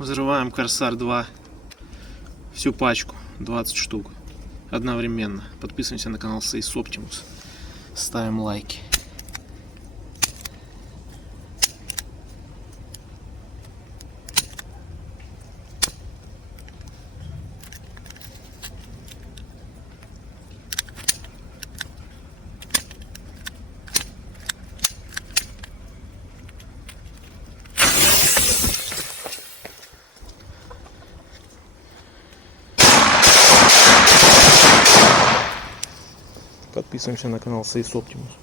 Взрываем Корсар 2. Всю пачку. 20 штук. Одновременно. Подписываемся на канал Сейс Оптимус. Ставим лайки. Подписываемся на канал Сейс Оптимус.